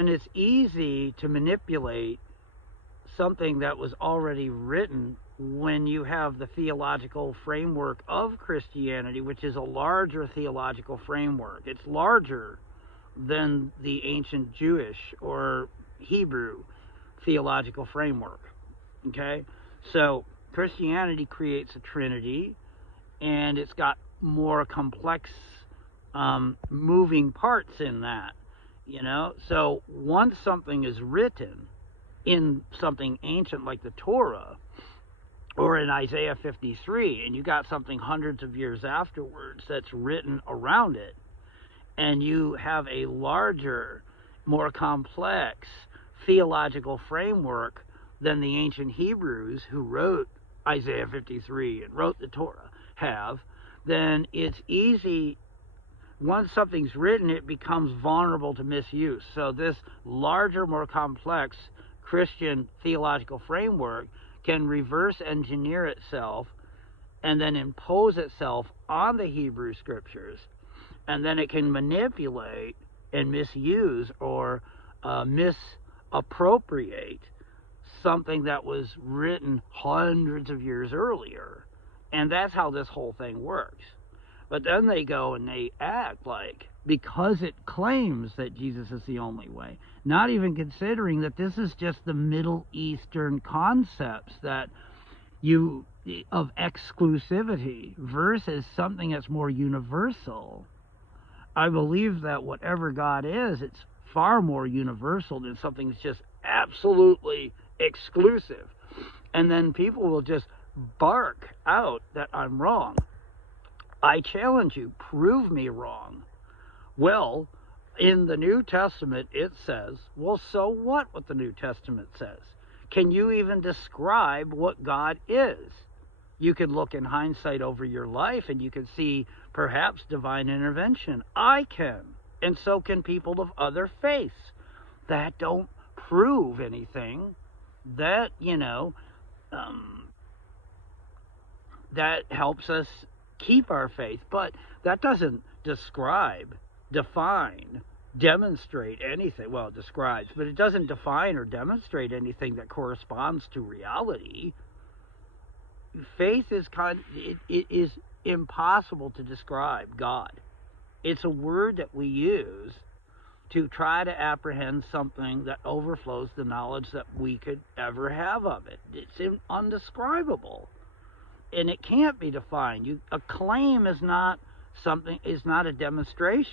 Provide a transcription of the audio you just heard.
And it's easy to manipulate something that was already written when you have the theological framework of Christianity, which is a larger theological framework. It's larger than the ancient Jewish or Hebrew theological framework. Okay? So Christianity creates a trinity, and it's got more complex moving parts in that. So once something is written in something ancient like the Torah or in Isaiah 53, and you got something hundreds of years afterwards that's written around it, and you have a larger, more complex theological framework than the ancient Hebrews who wrote Isaiah 53 and wrote the Torah have, then it's easy. Once something's written, it becomes vulnerable to misuse. So this larger, more complex Christian theological framework can reverse engineer itself and then impose itself on the Hebrew scriptures. And then it can manipulate and misuse or misappropriate something that was written hundreds of years earlier. And that's how this whole thing works. But then they go and they act like, because it claims that Jesus is the only way, not even considering that this is just the Middle Eastern concepts that of exclusivity versus something that's more universal. I believe that whatever God is, it's far more universal than something that's just absolutely exclusive. And then people will just bark out that I'm wrong. I challenge you, prove me wrong. Well, in the New Testament it says, well, so what the New Testament says? Can you even describe what God is? You can look in hindsight over your life and you can see perhaps divine intervention. I can. And so can people of other faiths. That don't prove anything. That, that helps us keep our faith, but that doesn't describe, define, demonstrate anything. Well, it describes, but it doesn't define or demonstrate anything that corresponds to reality. Faith is it is impossible to describe God. It's a word that we use to try to apprehend something that overflows the knowledge that we could ever have of it. It's undescribable. And it can't be defined. A claim is not a demonstration.